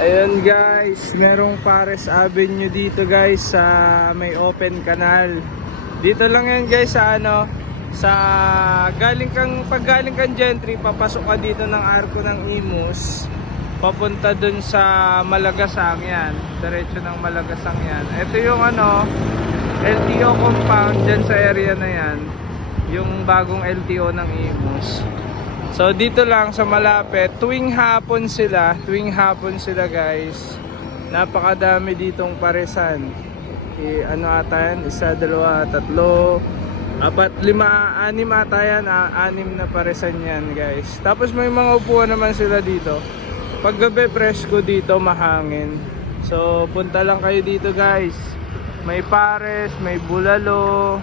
Ayun guys, merong Pares Avenue dito guys sa may open canal. Dito lang yan guys sa ano, sa pag galing kang Gentry, papasok ka dito ng arko ng Imus, papunta dun sa Malagasang yan. Diretso ng Malagasang yan. Ito yung ano, LTO compound dyan sa area na yan. Yung bagong LTO ng Imus. So dito lang sa malapit, tuwing hapon sila guys. Napakadami ditong paresan. Ano ata yan? Isa, dalawa, tatlo, apat, lima, anim ata yan. Anim na paresan yan guys. Tapos may mga upuan naman sila dito. Pag gabi presko dito, mahangin. So punta lang kayo dito guys. May pares, may bulalo,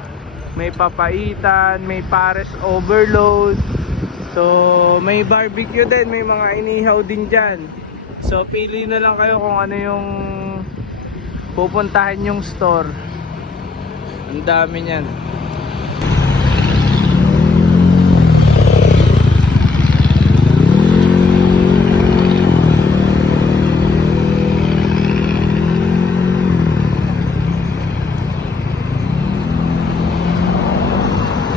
may papaitan, may pares overload. So may barbecue din, may mga inihaw din dyan. So pili na lang kayo kung ano yung pupuntahan yung store. Ang dami niyan.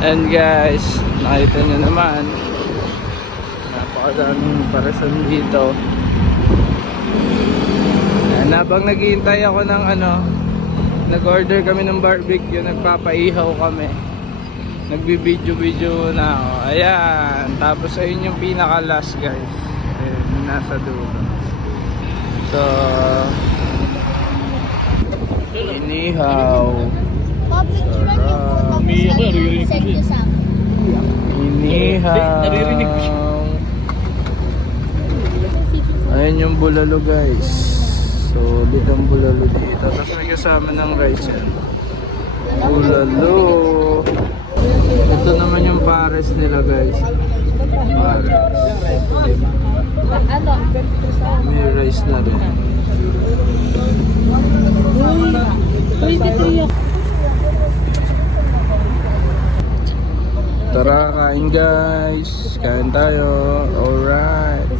And guys, nakita nyo naman, napakadaming parasan dito. And habang naghihintay ako ng ano, nag-order kami ng barbecue, nagpapaihaw kami, nagbibideo na ako. Ayan, tapos ayun yung pinaka last guys. Ayan, nasa dulo. So inihaw, inihaw. Ayan yung bulalo guys. So bitang bulalo dito. Tapos may kasama ng rice yan. Bulalo. Ito naman yung pares nila guys. Pares. May rice na rin. Tara, kain guys. Kain tayo. Alright.